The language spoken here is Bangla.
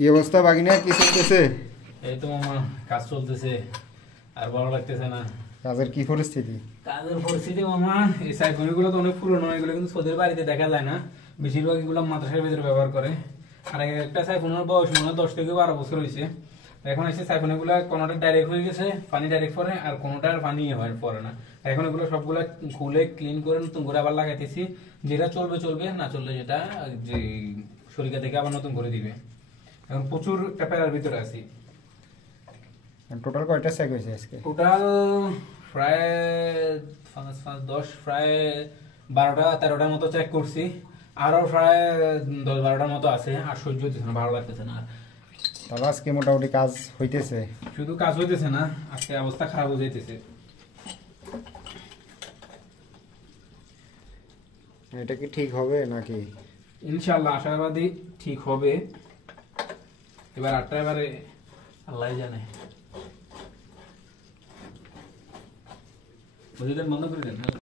কি অবস্থা বাগিনা, কি চলতেছে? এই তো মামা কাজ চলতেছে, আর ভালো লাগতেছে না। কাজের কি পরিস্থিতি? কাজের পরিস্থিতি মামা, এই সাইফোনগুলো তো অনেক পুরনো, এগুলো কিন্তু সোদের বাড়িতে দেখা যায় না, বেশিরভাগ এগুলো মাদ্রাসার ভিতরে ব্যবহার করে। আর একটা সাইফোনের বয়স মনে হয় 10 থেকে 12 বছর হয়েছে। এখন এসে সাইফোনগুলো কোনোটা ডাইরেক্ট হয়ে গেছে, পানি ডাইরেক্ট পরে, আর কোনোটার পানি হয় পরে না। এখন এগুলো সবগুলো খুলে ক্লিন করে নতুন করে আবার লাগাইতেছি। যেটা চলবে চলবে, না চললে যেটা যে শরীর থেকে আবার নতুন করে দিবে। এখন প্রচুর একটা প্যারার ভিতরে আছি। টোটাল কয়টা চেক হয়েছে আজকে? টোটাল প্রায় 10 প্রায় 12টা-13টার মতো চেক করছি। আরো প্রায় 10-12টার মতো আছে, আর সহ্য হইতেছে না, ভালো লাগতেছে না। তাহলে আজকে মোটামুটি কাজ হইতেছে? শুধু কাজ হইতেছে না, আজকে অবস্থা খারাপ হয়ে যাইতেছে। এটা কি ঠিক হবে নাকি? ইনশাআল্লাহ আশাবাদী ঠিক হবে। এবার 8টা এবারে আল্লাহ জানে। বুঝলেন, বন্ধ করে দেন।